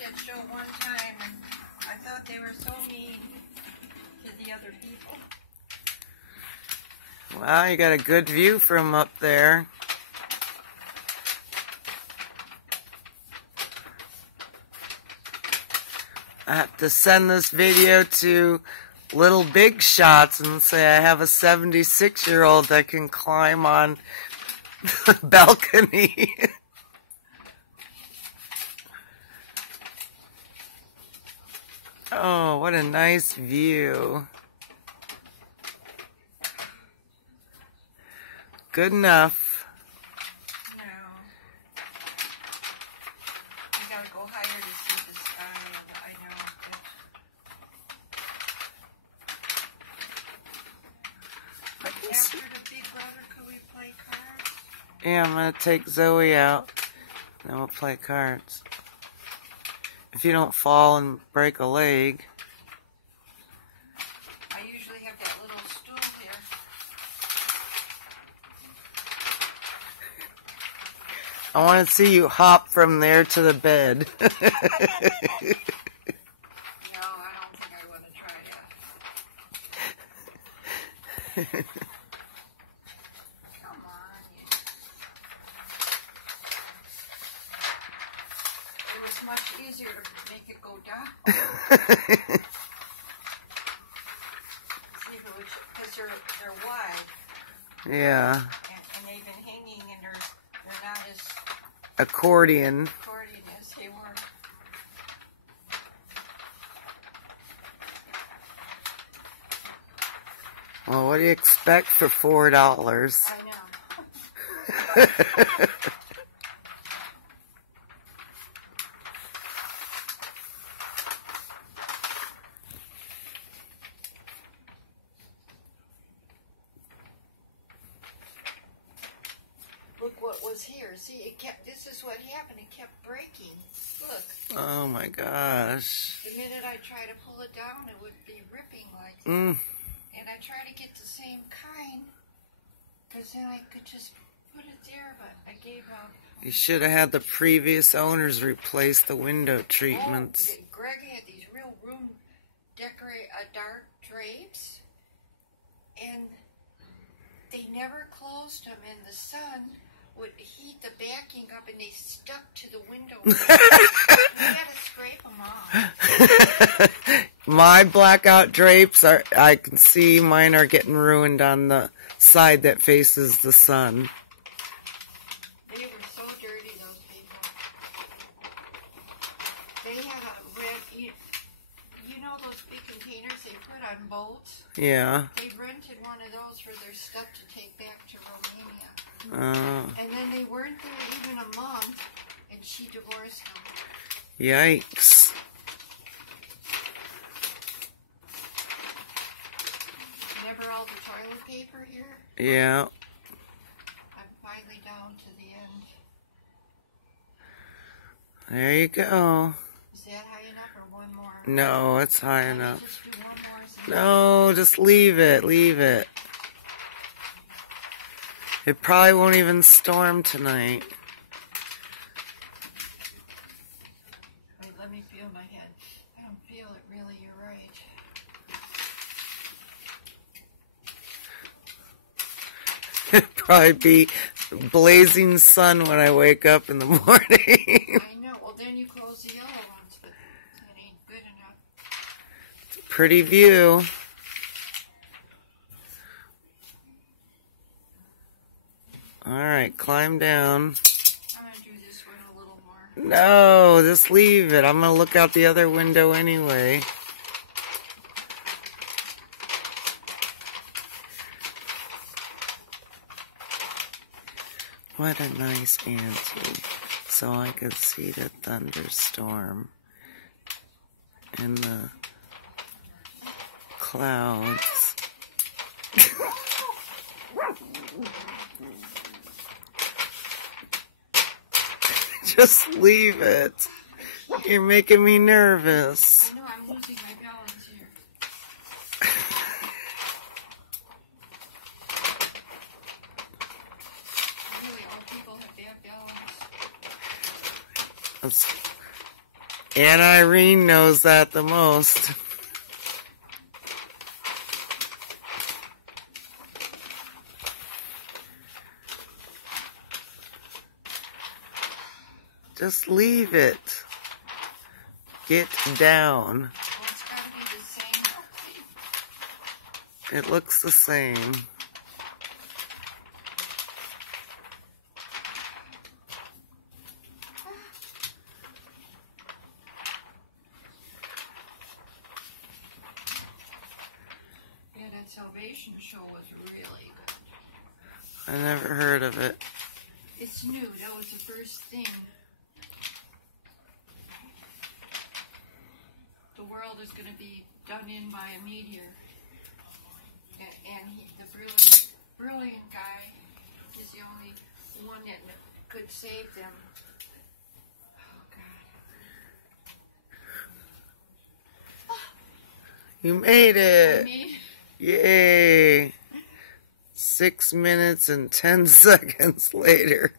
that show one time, and I thought they were so mean to the other people. Wow, you got a good view from up there. I have to send this video to Little Big Shots and say I have a 76-year-old that can climb on the balcony. Oh, what a nice view. Good enough. No. You gotta go higher to see the sky. I know. After the big brother, could we play cards? Yeah, I'm going to take Zoe out. Then we'll play cards. If you don't fall and break a leg. I usually have that little stool here. I want to see you hop from there to the bed. No, I don't think I want to try that. Come on. It was much easier to make it go down. See if it was, because they're wide. Yeah. And they've been hanging, and they're not as Accordion. as they were. Well, what do you expect for $4? I know. Look what was here. See, it kept. This is what happened. It kept breaking. Look. Oh my gosh. The minute I try to pull it down, it would be ripping like that. And I try to get the same kind, because then I could just put it there, but I gave up. You should have had the previous owners replace the window treatments. Oh, Greg had these real room dark drapes, and they never closed them, and the sun would heat the backing up, and they stuck to the window. We had to scrape them off. My blackout drapes I can see mine are getting ruined on the side that faces the sun. They were so dirty, those people. They had a red, you know those big containers they put on boats? Yeah. They rented one of those for their stuff to take back to Romania. And then they weren't there even a month, and she divorced them. Yikes. Remember all the toilet paper here? Yeah. I'm finally down to the end. There you go. Is that high enough or one more? No, it's high Can I enough. just do one more? No, just leave it. Leave it. It probably won't even storm tonight. Wait, let me feel my head. I don't feel it really, you're right. It'd probably be blazing sun when I wake up in the morning. I know. Well, then you close the yellow ones, but that ain't good enough. Pretty view. Alright, climb down. I'm going to do this one a little more. No, just leave it. I'm going to look out the other window anyway. What a nice Auntie. So I could see the thunderstorm and the clouds. Just leave it. You're making me nervous. I know, I'm losing my balance here. Really, all people have bad balance. Aunt Irene knows that the most. Just leave it. Get down. Well, it's got to be the same outfit. It looks the same. Yeah, that Salvation show was really good. I never heard of it. It's new. That was the first thing. The world is going to be done in by a meteor. And the brilliant guy is the only one that could save them. Oh, God. You made it. I made Yay. 6 minutes and 10 seconds later.